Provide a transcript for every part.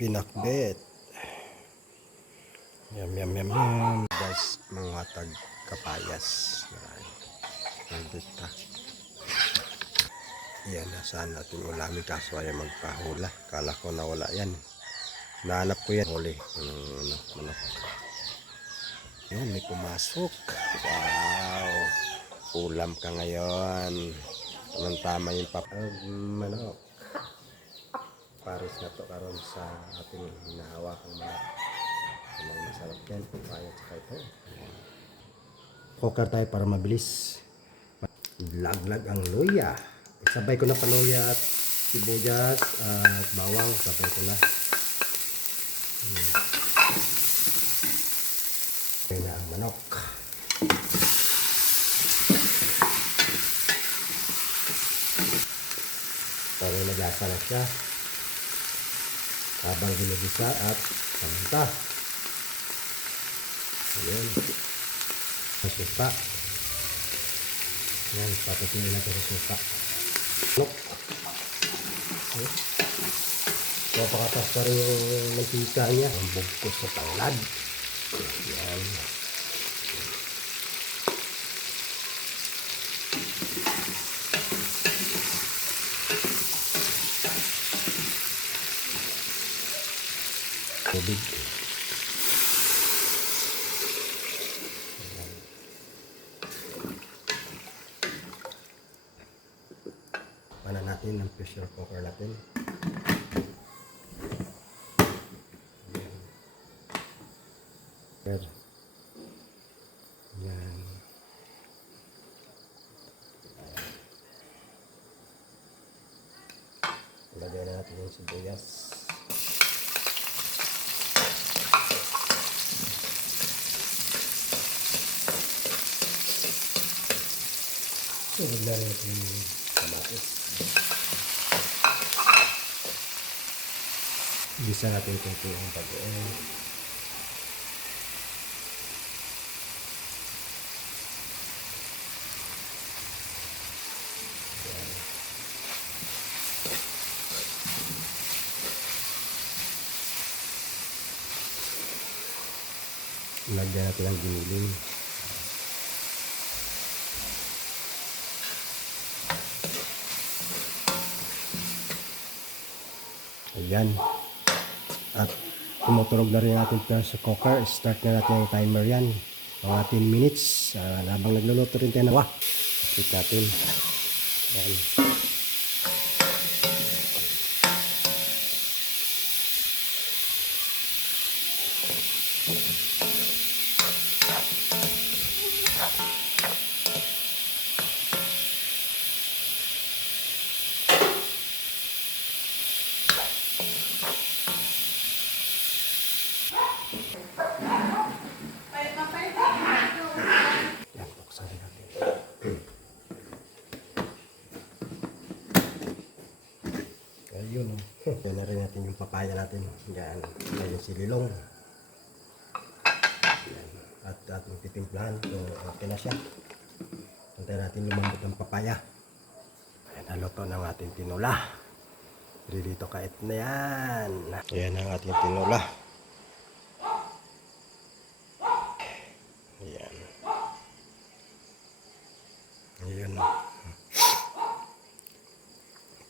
pinakbet. Yum, yum, yum, yum. Guys, mga kapayas. Nandito. Yan, nasaan natin ulamin kaso ay magpahula. Kala ko nawala yan. Nahanap ko yan. Huli. Manok. Yun, may pumasok. Wow. Ulam ka ngayon. Tamang-tama yung manok. Paris na to karon sa ating hinahawakang manok. Ang masarap yan. Papaya tsaka ito. Cooker tayo para mabilis. Laglag ang luya. Sabay ko na paluya at sibuyas at bawang. Sabay ko na. Ayan na ang manok. Para nagasa na siya. Habang ginigisa at pamunta. Ayan. Ang suka. Ayan, patutunin natin ang suka. Manok. Napakatas pa rin yung mantika niya. Ang bugkos sa tanglad. Ayan. Tubig. Panan natin ang pressure cooker natin. Yan. Lagyan na natin yung sibuyas. Lagyan na natin yung kamatis. Gisa natin itong tuyong bagoong. Lagyan natin ang giniling. Ayan. At tumutunog na rin natin sa cooker. Start na natin ang timer yan. Mga 10 minutes. Habang nagluluto rin tayo na Sit natin. Ayan. Ayun. Yan na rin natin yung papaya natin. Yan. Yan yung sililong. Yan. At ating titimplahan. So, okay na siya. Hantay natin lumambot ng papaya. Ayan, naluto ng ating tinula. Dito kait na yan. Ayan ang ating tinula. Ayan. Ayan.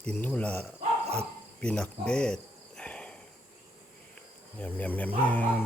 Tinula at pinakbet. Yum, yum, yum, yum.